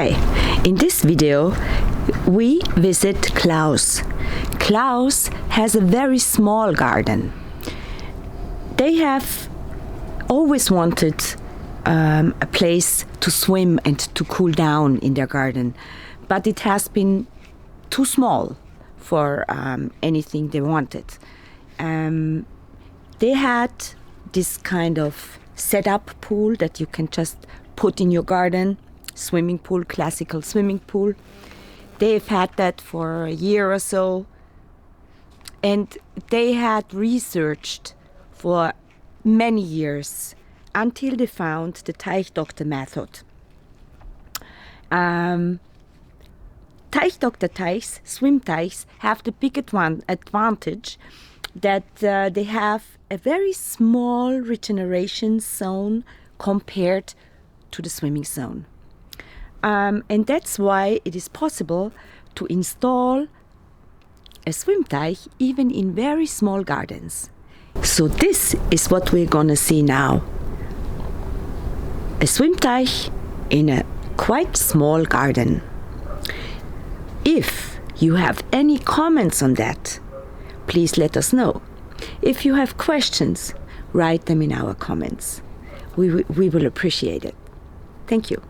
Hi, in this video we visit Klaus. Klaus has a very small garden. They have always wanted a place to swim and to cool down in their garden, but it has been too small for anything they wanted. They had this kind of set-up pool that you can just put in your garden, swimming pool, classical swimming pool. They've had that for a year or so, and they had researched for many years until they found the Teichdoctor-method. Teichdoctor-teichs, schwimmteichs, have the big advantage that they have a very small regeneration zone compared to the swimming zone. And that's why it is possible to install a schwimmteich even in very small gardens. So this is what we're gonna see now. A schwimmteich in a quite small garden. If you have any comments on that, please let us know. If you have questions, write them in our comments. We will appreciate it. Thank you.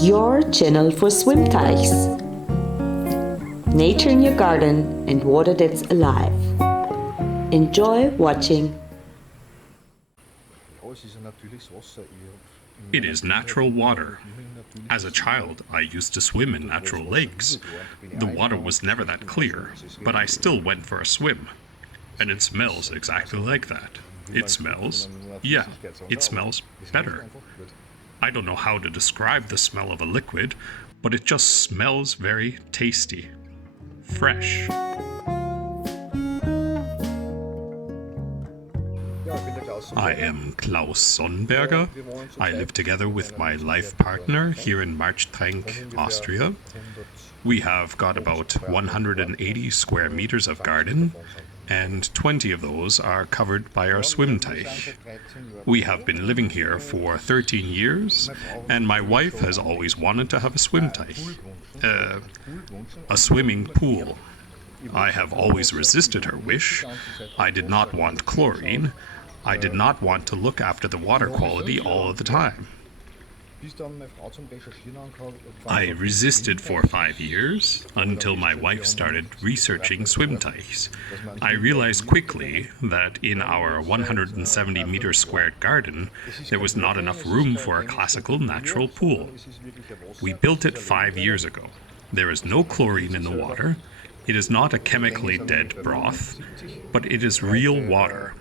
Your channel for swimteichs. Nature in your garden and water that's alive. Enjoy watching. It is natural water. As a child, I used to swim in natural lakes. The water was never that clear, but I still went for a swim. And it smells exactly like that. It smells better. I don't know how to describe the smell of a liquid, but it just smells very tasty. Fresh. I am Klaus Sonnenberger. I live together with my life partner here in Marchtrenk, Austria. We have got about 180 square meters of garden, and 20 of those are covered by our schwimmteich. We have been living here for 13 years, and my wife has always wanted to have a schwimmteich, a swimming pool. I have always resisted her wish. I did not want chlorine. I did not want to look after the water quality all of the time. I resisted for 5 years until my wife started researching swimteichs. I realized quickly that in our 170 meter squared garden, there was not enough room for a classical natural pool. We built it 5 years ago. There is no chlorine in the water. It is not a chemically dead broth, but it is real water.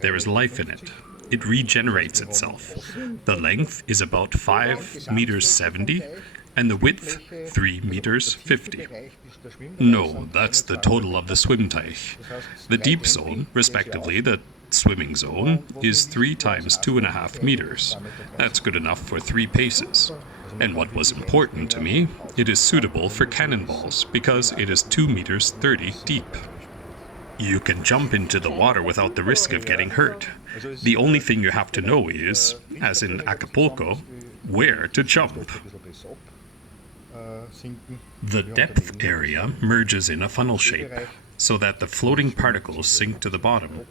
There is life in it. It regenerates itself. The length is about 5 meters 70 and the width 3 meters 50. No, that's the total of the swimteich. The deep zone, respectively the swimming zone, is 3 times 2.5 meters. That's good enough for 3 paces. And what was important to me, it is suitable for cannonballs because it is 2 meters 30 deep. You can jump into the water without the risk of getting hurt. The only thing you have to know is, as in Acapulco, where to jump. The depth area merges in a funnel shape, so that the floating particles sink to the bottom.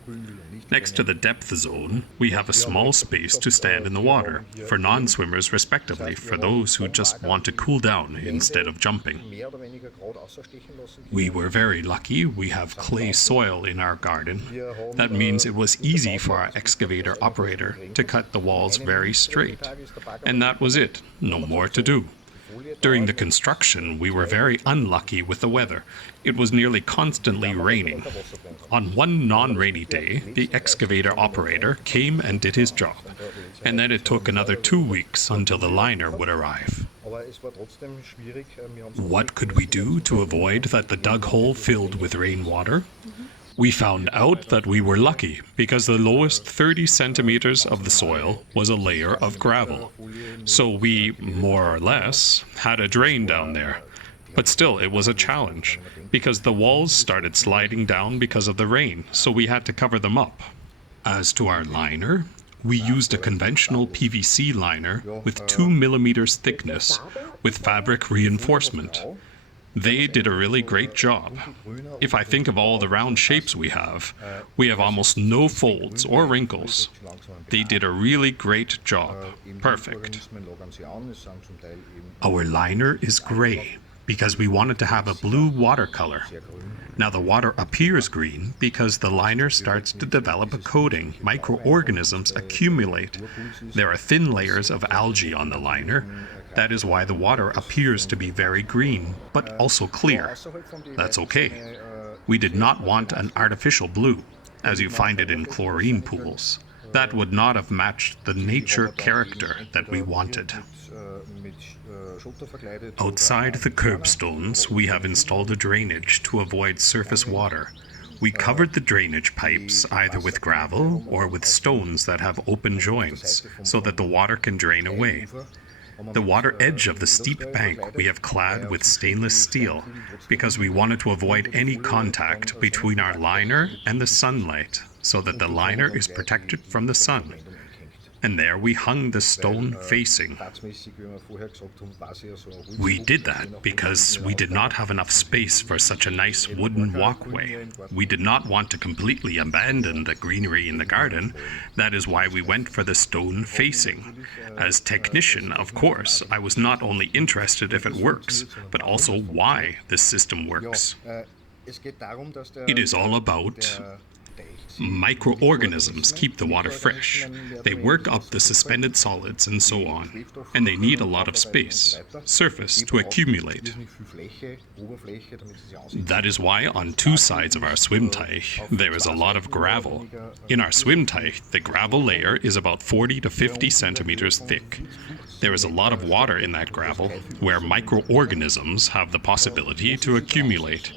Next to the depth zone, we have a small space to stand in the water, for non-swimmers respectively, for those who just want to cool down instead of jumping. We were very lucky. We have clay soil in our garden. That means it was easy for our excavator operator to cut the walls very straight. And that was it. No more to do. During the construction, we were very unlucky with the weather. It was nearly constantly raining. On one non-rainy day, the excavator operator came and did his job, and then it took another 2 weeks until the liner would arrive. What could we do to avoid that the dug hole filled with rainwater? We found out that we were lucky because the lowest 30 centimeters of the soil was a layer of gravel. So we, more or less, had a drain down there. But still, it was a challenge because the walls started sliding down because of the rain, so we had to cover them up. As to our liner, we used a conventional PVC liner with 2 millimeters thickness with fabric reinforcement. They did a really great job. If I think of all the round shapes we have almost no folds or wrinkles. They did a really great job. Perfect. Our liner is gray because we wanted to have a blue watercolor. Now the water appears green because the liner starts to develop a coating. Microorganisms accumulate. There are thin layers of algae on the liner. That is why the water appears to be very green, but also clear. That's okay. We did not want an artificial blue, as you find it in chlorine pools. That would not have matched the nature character that we wanted. Outside the curbstones, we have installed a drainage to avoid surface water. We covered the drainage pipes either with gravel or with stones that have open joints, so that the water can drain away. The water edge of the steep bank we have clad with stainless steel, because we wanted to avoid any contact between our liner and the sunlight, so that the liner is protected from the sun. And there we hung the stone facing. We did that because we did not have enough space for such a nice wooden walkway. We did not want to completely abandon the greenery in the garden. That is why we went for the stone facing. As technician, of course, I was not only interested if it works, but also why this system works. It is all about microorganisms keep the water fresh. They work up the suspended solids and so on, and they need a lot of space, surface to accumulate. That is why on two sides of our schwimmteich there is a lot of gravel. In our schwimmteich, the gravel layer is about 40 to 50 centimeters thick. There is a lot of water in that gravel, where microorganisms have the possibility to accumulate.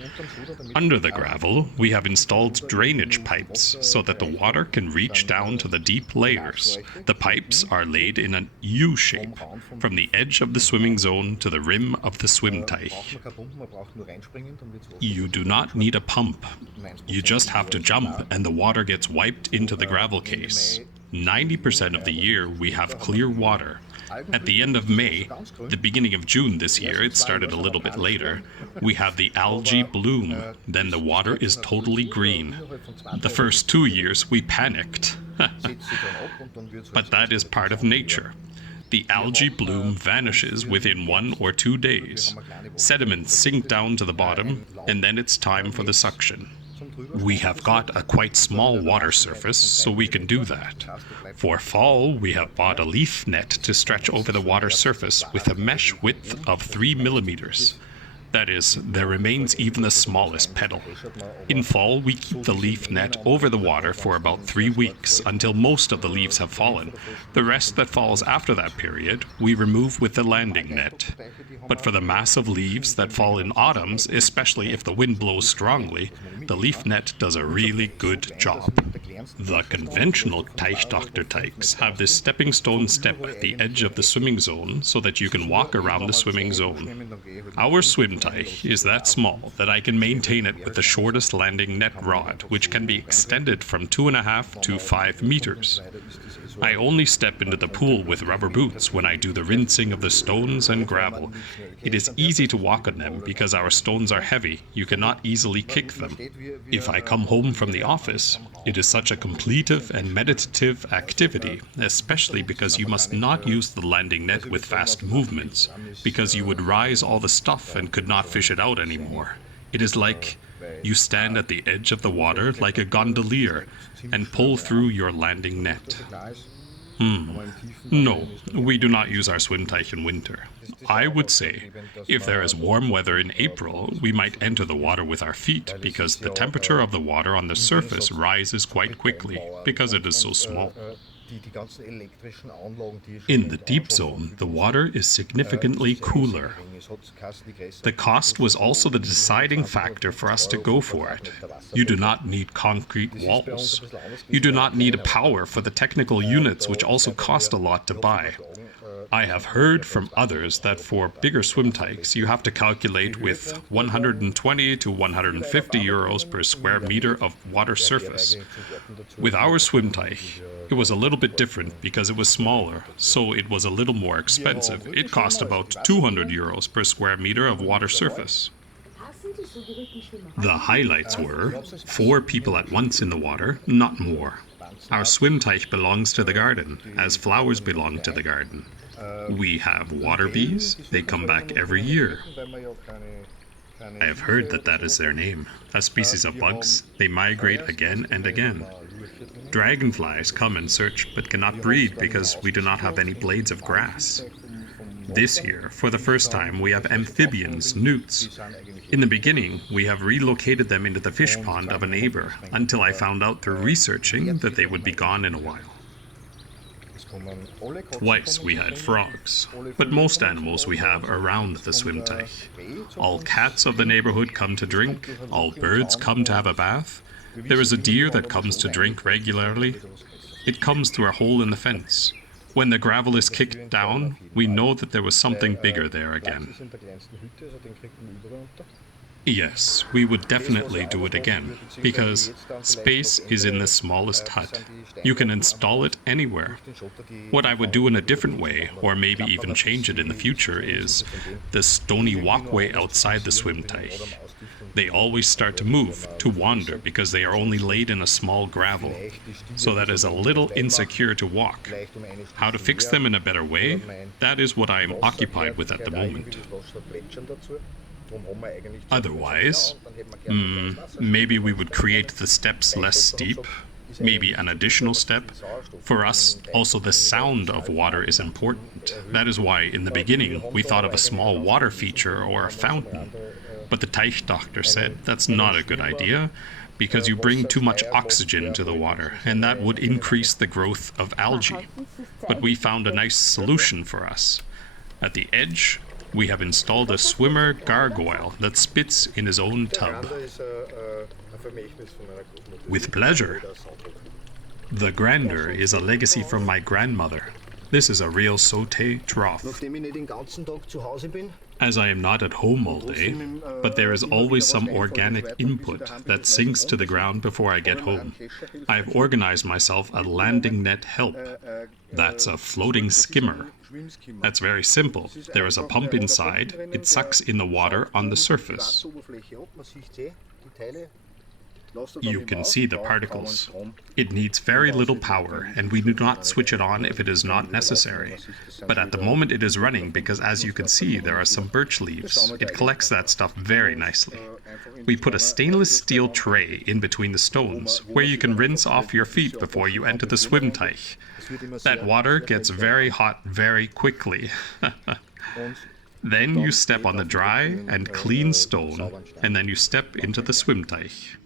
Under the gravel, we have installed drainage pipes so that the water can reach down to the deep layers. The pipes are laid in an U shape, from the edge of the swimming zone to the rim of the schwimmteich. You do not need a pump. You just have to jump and the water gets wiped into the gravel case. 90% of the year we have clear water. At the end of May, the beginning of June this year, it started a little bit later, we have the algae bloom. Then the water is totally green. The first 2 years we panicked. But that is part of nature. The algae bloom vanishes within 1 or 2 days. Sediments sink down to the bottom, and then it's time for the suction. We have got a quite small water surface, so we can do that. For fall, we have bought a leaf net to stretch over the water surface with a mesh width of 3 millimeters. That is, there remains even the smallest petal. In fall, we keep the leaf net over the water for about 3 weeks until most of the leaves have fallen. The rest that falls after that period, we remove with the landing net. But for the mass of leaves that fall in autumns, especially if the wind blows strongly, the leaf net does a really good job. The conventional Teichdoctor-teichs have this stepping stone step at the edge of the swimming zone so that you can walk around the swimming zone. Our schwimmteich is that small that I can maintain it with the shortest landing net rod, which can be extended from 2.5 to 5 meters. I only step into the pool with rubber boots when I do the rinsing of the stones and gravel. It is easy to walk on them because our stones are heavy. You cannot easily kick them. If I come home from the office, it is such a completive and meditative activity, especially because you must not use the landing net with fast movements, because you would rise all the stuff and could not fish it out anymore. It is like you stand at the edge of the water like a gondolier and pull through your landing net. No, we do not use our schwimmteich in winter. I would say, if there is warm weather in April, we might enter the water with our feet because the temperature of the water on the surface rises quite quickly because it is so small. In the deep zone, the water is significantly cooler. The cost was also the deciding factor for us to go for it. You do not need concrete walls. You do not need power for the technical units, which also cost a lot to buy. I have heard from others that for bigger schwimmteichs you have to calculate with 120 to 150 euros per square meter of water surface. With our schwimmteich, It was a little bit different because it was smaller, so it was a little more expensive. It cost about 200 euros per square meter of water surface. The highlights were 4 people at once in the water, not more. Our schwimmteich belongs to the garden, as flowers belong to the garden. We have water bees. They come back every year. I have heard that that is their name. A species of bugs, they migrate again and again. Dragonflies come and search but cannot breed because we do not have any blades of grass. This year, for the first time, we have amphibians, newts. In the beginning, we have relocated them into the fish pond of a neighbor until I found out through researching that they would be gone in a while. Twice we had frogs, but most animals we have around the schwimmteich. All cats of the neighborhood come to drink, all birds come to have a bath. There is a deer that comes to drink regularly. It comes through a hole in the fence. When the gravel is kicked down, we know that there was something bigger there again. Yes, we would definitely do it again, because space is in the smallest hut. You can install it anywhere. What I would do in a different way, or maybe even change it in the future, is the stony walkway outside the schwimmteich. They always start to move, to wander, because they are only laid in a small gravel, so that is a little insecure to walk. How to fix them in a better way? That is what I am occupied with at the moment. Otherwise, maybe we would create the steps less steep, maybe an additional step. For us, also the sound of water is important. That is why, in the beginning, we thought of a small water feature or a fountain. But the Teichdoctor said that's not a good idea, because you bring too much oxygen to the water, and that would increase the growth of algae. But we found a nice solution for us. At the edge, we have installed a swimmer gargoyle that spits in his own tub. With pleasure. The grandeur is a legacy from my grandmother. This is a real saute trough. As I am not at home all day, but there is always some organic input that sinks to the ground before I get home. I have organized myself a landing net help. That's a floating skimmer. That's very simple. There is a pump inside. It sucks in the water on the surface. You can see the particles. It needs very little power, and we do not switch it on if it is not necessary. But at the moment it is running because, as you can see, there are some birch leaves. It collects that stuff very nicely. We put a stainless steel tray in between the stones, where you can rinse off your feet before you enter the schwimmteich. That water gets very hot very quickly. Then you step on the dry and clean stone, and then you step into the schwimmteich.